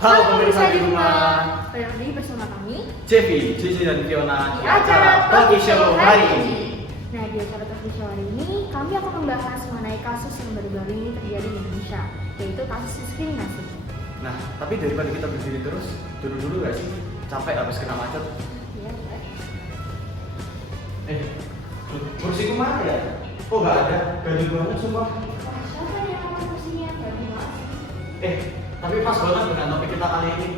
Halo pemirsa di rumah. Balik lagi bersama kami Cepi, Cici dan Fiona di acara Talkie Show hari ini. ini. Nah, di acara Talkie Show hari ini kami akan membahas mengenai kasus yang baru-baru ini terjadi di Indonesia, yaitu kasus diskriminasi. Nah, tapi daripada kita berdiri terus, duduk dulu gak sih? Capek habis kena macet. Iya, Pak. Kursiku mana ya? Oh gak ada, ganti banget sumpah. Wah, siapa yang akan kursinya? Gak jelas. Tapi pas banget dengan topik kita kali ini.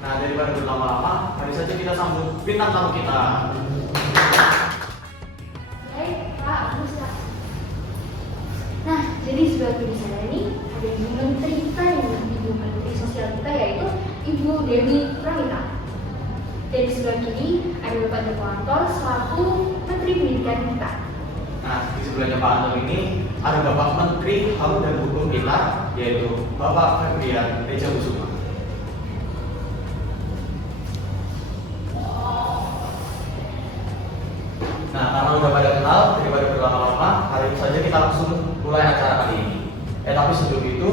Nah, daripada berlama-lama, mari saja kita sambut bintang tamu kita. Pak, bisa. Nah, jadi sebelah kiri saya ini ada Ibu Menteri kita yang Ibu Menteri Sosial kita, yaitu Ibu Dewi Pramita. Dan di sebelah kiri ada Bapak Joko Anwar selaku Menteri Pendidikan kita. Nah, di sebelahnya Pak Anto ini ada Bapak Menteri HAM dan Hukum kita, yaitu Bapak Febrian Teja Kusuma. Nah, karena udah pada kenal, daripada berlama-lama, hari ini saja kita langsung mulai acara kali ini. Tapi sebelum itu,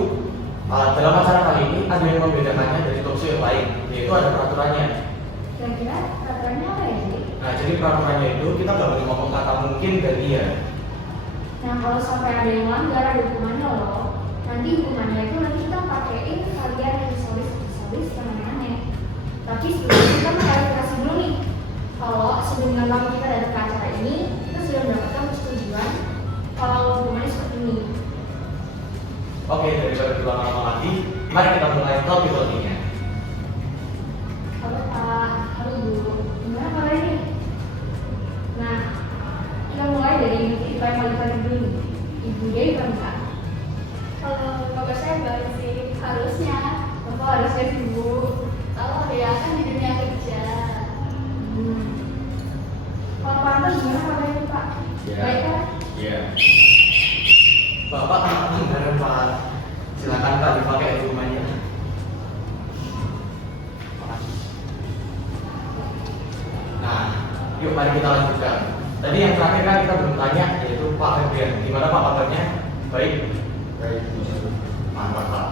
dalam acara kali ini ada yang membedakannya dari talk show yang lain, yaitu ada peraturannya. Kira-kira peraturannya apa ya, Ji? Nah, jadi peraturannya itu kita nggak boleh ngomong kata mungkin dan iya. Nah, kalau sampai ada yang melanggar, ada hukumannya loh. Nanti hukumannya itu nanti kita pakein kalian yang solis yang aneh-aneh. Tapi sebelum kita mengklarifikasi dulu nih, kalau sebelum kami kita datang ke acara ini, kita sudah mendapatkan persetujuan kalau hukumannya seperti ini. Oke, daripada berlama-lama lagi, mari kita mulai topik-topiknya. Halo Pak, halo Bu, gimana kabar ini? Nah, kita mulai dari kita yang paling penting dulu, Ibu Dewi Pramita. Kalau kabar saya baik sih, harusnya. Bapak harusnya sih Bu. Tahu ya kan di dunia kerja. Kalau Pak Anton gimana kabarnya Pak? Ya. Baik kan? Iya. Bapak kena pelanggaran Pak. Silakan Pak dipakai hukumannya. Makasih. Nah, yuk mari kita lanjutkan. Tadi yang terakhir kan kita belum tanya, yaitu Pak Febrian. Gimana Pak kabarnya? Baik. Baik. Mantap Pak.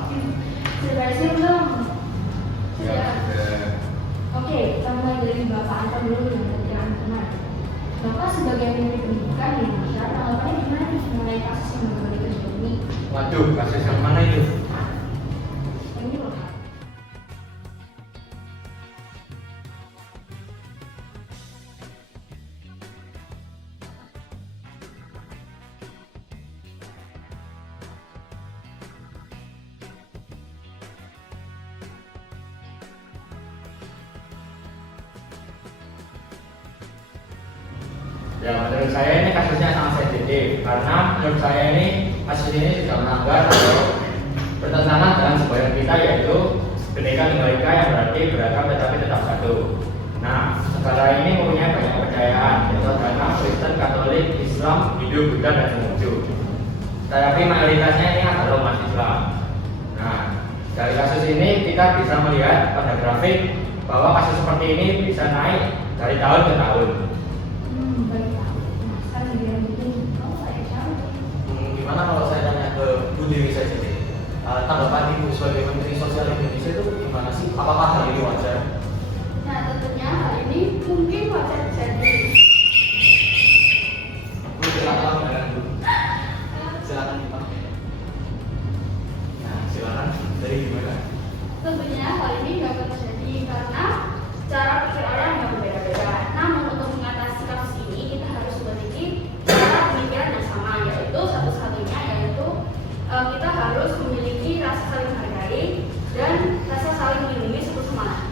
Sudah beres belum? Ya. Oke, kita mulai dari Bapak Anton dulu yang berjalan kemarin. Bapak sebagai Menteri Pendidikan di Indonesia, tanggapannya gimana nih mengenai kasus yang baru terjadi ini? Waduh, kasus yang mana itu? Yang ini loh Pak. Ya, menurut saya ini kasusnya sangat sensitif karena menurut saya ini kasus ini sudah melanggar atau bertentangan dengan semboyan kita, yaitu Bhinneka Tunggal Ika yang berarti beragam tetapi tetap satu. Nah, negara ini mempunyai banyak kepercayaan, yaitu agama Kristen, Katolik, Islam, Hindu, Buddha, dan Konghucu. Tetapi mayoritasnya ini adalah umat Islam. Nah, dari kasus ini kita bisa melihat pada grafik bahwa kasus seperti ini bisa naik dari tahun ke tahun. Baik Pak. Nah, sekarang dilanjutin. Oh, saya siapa? Gimana kalau saya tanya ke Bu Dewi saja? Tanggapan Ibu sebagai Menteri Sosial Indonesia itu gimana sih? Apakah hal ini wajar? Nah, tentunya hal ini mungkin wajar terjadi. Bu, silakan Bu. Silakan Pak. Nah, silakan dari gimana? Tentunya hal ini dapat terjadi karena cara pikir orang yang berbeda-beda. Namun untuk mengatasi kasus ini kita harus memiliki cara pemikiran yang sama, yaitu satu-satunya yaitu kita harus memiliki rasa saling menghargai dan rasa saling melindungi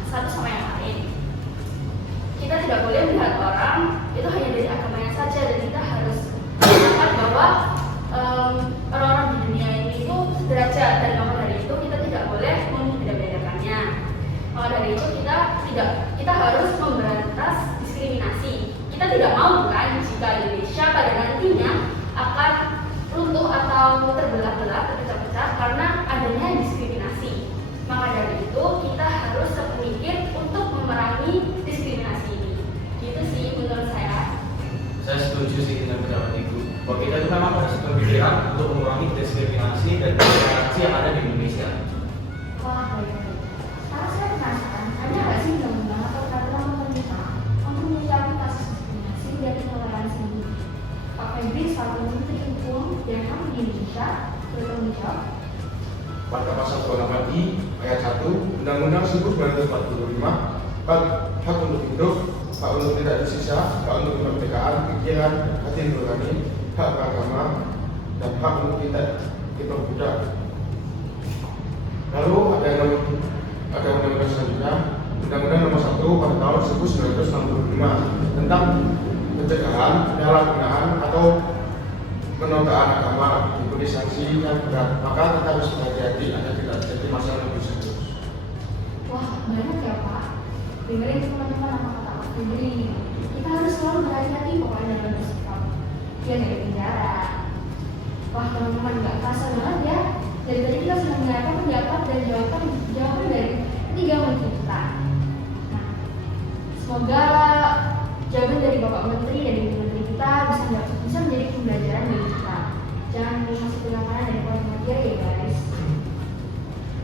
satu sama yang lain. Kita tidak boleh melihat orang itu hanya dari agamanya saja, dan kita harus mengatakan bahwa orang-orang di dunia ini itu sederajat, dan maka dari itu kita tidak boleh membeda-bedakannya. Maka dari itu kita harus memberantas diskriminasi. Kita tidak mau bukan jika Indonesia pada nantinya akan runtuh atau terbelah-belah, terpecah-pecah karena adanya diskriminasi. Maka dari itu kita harus sepemikir untuk memerangi diskriminasi ini. Gitu sih menurut saya. Saya setuju sih dengan pendapat Ibu. Bahwa kita itu memang harus berpikiran untuk mengurangi diskriminasi dan diskriminasi yang ada di Indonesia. Wah, baik-baik. Sekarang saya penasaran, ada nggak sih undang-undang atau peraturan pemerintah untuk menyikapi kasus diskriminasi dan intoleransi ini? Pak Febri selaku Menteri Hukum dan HAM di Indonesia bertanggung jawab. Pada pasal 28i ayat 1 Undang-Undang 1945 hak untuk hidup, hak untuk tidak disiksa, hak untuk kemerdekaan pikiran, hati nurani, hak beragama, dan hak untuk tidak diperbudak. Lalu ada undang-undang selanjutnya, Undang-Undang Nomor 1 pada tahun 1965 tentang pencegahan penyalahgunaan atau penodaan agama diberi sanksi yang berat, maka kita harus berhati-hati agar tidak terjadi masalah lebih serius. Wah, banyak ya Pak. Dengerin teman-teman apa kata Pak Febri ini. Kita harus selalu berhati-hati pokoknya dalam bersikap. Biar nggak di penjara. Wah, teman-teman nggak kerasa banget ya. Dari tadi kita sudah mendengarkan pendapat dan jawaban dari ketiga menteri kita. Nah, semoga jawaban dari Bapak Menteri dan Ibu Menteri kita bisa menjadi pembelajaran bagi kita. Jangan masuk ke lapangan dari politik ya guys.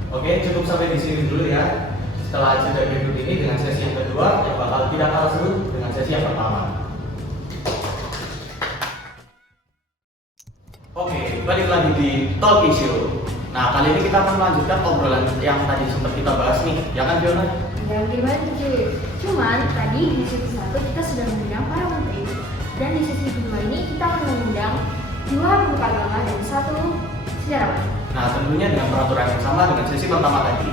Oke, cukup sampai di sini dulu ya. Setelah jeda berikut ini dengan sesi yang kedua yang bakal tidak kalah seru dengan sesi yang pertama. Oke, balik lagi di Talk Issue. Nah, kali ini kita akan melanjutkan obrolan yang tadi sempat kita bahas nih, ya kan Fiona? Ya gimana cuy? Cuman tadi di sesi 1 kita sudah mengundang para menteri. Dan di sesi kedua ini kita akan mengundang 2 pemuka agama dan 1 sejarawan. Nah, tentunya dengan peraturan yang sama dengan sesi pertama tadi.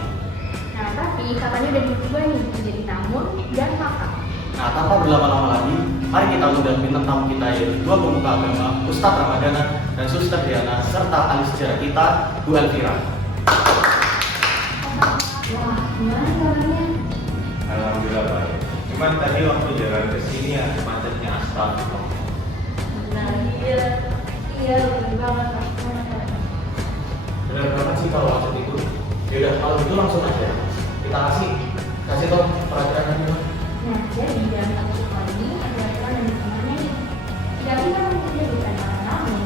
Nah, tapi katanya udah berubah nih menjadi namun dan maka. Nah, tanpa berlama-lama lagi, mari kita undang bintang tamu kita yaitu 2 pemuka agama, Ustadz Ramadana dan Suster Diana, serta ahli sejarah kita, Bu Elvira. Wah, gimana kabarnya? Alhamdulillah baik. Cuman tadi waktu jalan ke sini ya macetnya astagfirullah. Nah, iya bener banget Pak. Benar banget sih kalau waktu itu. Yaudah, kalau gitu langsung aja kita kasih tau peraturannya. Nah, jadi dalam kasus kali ini ada aturan dan hukumannya nih. Jika kita bekerja bukan para namun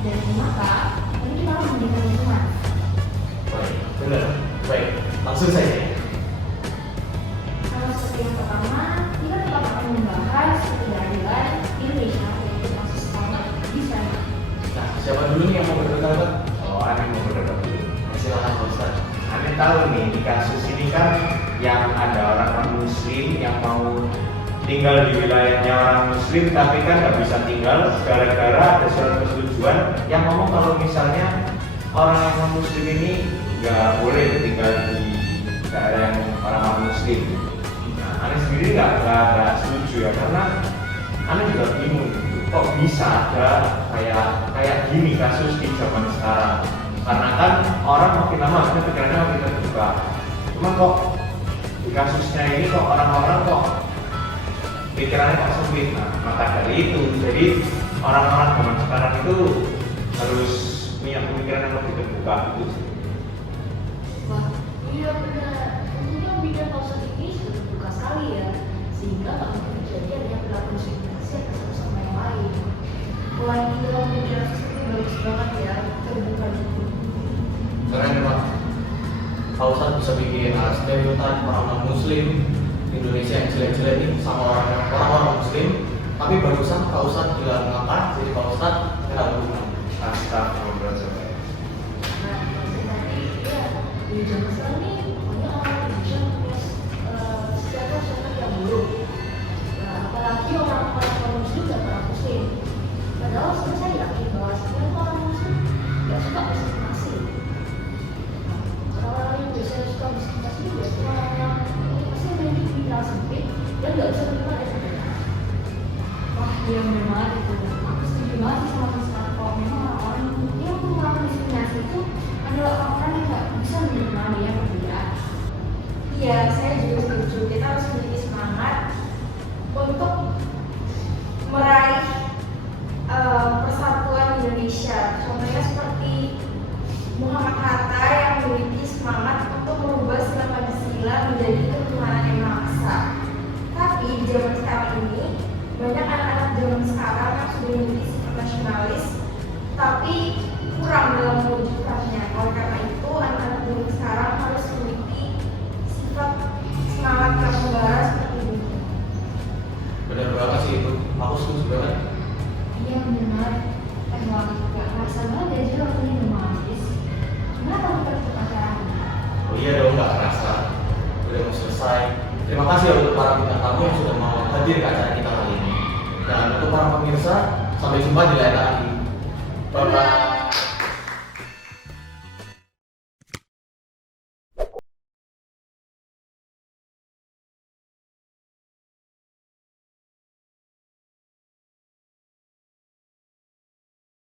dan maka ini kita harus memberikan hukuman. Baik, benar. Baik, langsung saja. Kalau seperti yang pertama, kita tetap akan membahas ketidakadilan di Indonesia yaitu kasus sangat di sana. Nah, siapa dulu nih yang mau berdebat? Oh, aneh mau berdebat dulu. Silakan Pak Ustadz. Aneh tahu nih di kasus ini kan yang ada orang muslim yang mau tinggal di wilayahnya orang muslim tapi kan nggak bisa tinggal gara-gara ada surat persetujuan yang ngomong kalau misalnya orang non muslim ini nggak boleh tinggal di daerah yang orang muslim. Nah, aneh sendiri nggak setuju ya karena aneh juga bingung gitu. Kok bisa ada kayak gini kasus di zaman sekarang? Karena kan orang makin lama makin pikirannya makin terbuka. Cuma kok di kasusnya ini kok orang-orang kok pikirannya kok sempit. Nah, maka dari itu jadi orang-orang zaman sekarang itu harus punya pemikiran yang lebih terbuka gitu sih. Wah, iya benar. Tentunya bidang kasus ini sudah terbuka sekali ya, sehingga tak mungkin terjadi adanya perilaku diskriminasi atas satu sama yang lain. Wah, ini dalam media sosial bagus banget ya, terbuka gitu. Keren Pak. Pak Ustadz bisa bikin stereotip orang muslim Indonesia yang jelek-jelek nih sama orang-orang muslim. Tapi barusan Pak Ustadz bilang apa? Jadi Pak Ustadz kena hukuman. Astagfirullah. Nah, maksud tadi ya, di zaman sekarang nih banyak orang Indonesia punya sejarah yang buruk. Nah, apalagi orang-orang muslim dan orang muslim. Padahal sebenarnya saya yakin bahwa sebenarnya orang muslim nggak suka diskriminasi. Orang-orang yang biasanya suka diskriminasi itu biasanya orang yang pasti memiliki pikiran sempit dan nggak bisa menerima ada perbedaan. Wah, iya bener banget itu. Aku setuju banget sih sama Mas Ustadz. Kalau memang orang-orang yang melakukan diskriminasi itu adalah orang-orang yang nggak bisa menerima adanya perbedaan. Iya, saya juga setuju. Kita harus memiliki semangat untuk meraih persatuan Indonesia. Contohnya seperti Muhammad Hatta yang memiliki semangat untuk merubah sila Pancasila menjadi ketuhanan yang Maha Esa. Tapi di zaman sekarang ini banyak anak-anak zaman sekarang yang sudah memiliki sikap nasionalis, tapi kurang dalam mewujudkannya. Oleh karena itu, anak-anak zaman sekarang harus benar banget sih itu, aku setuju banget. Iya benar. Wah, gak kerasa banget ya jadi waktunya udah mau habis. Kenapa kita tetap acaranya? Oh iya dong, nggak kerasa. Udah mau selesai. Terima kasih ya untuk para bintang tamu yang sudah mau hadir ke acara kita kali ini. Dan untuk para pemirsa, sampai jumpa di lain kali. Bye bye.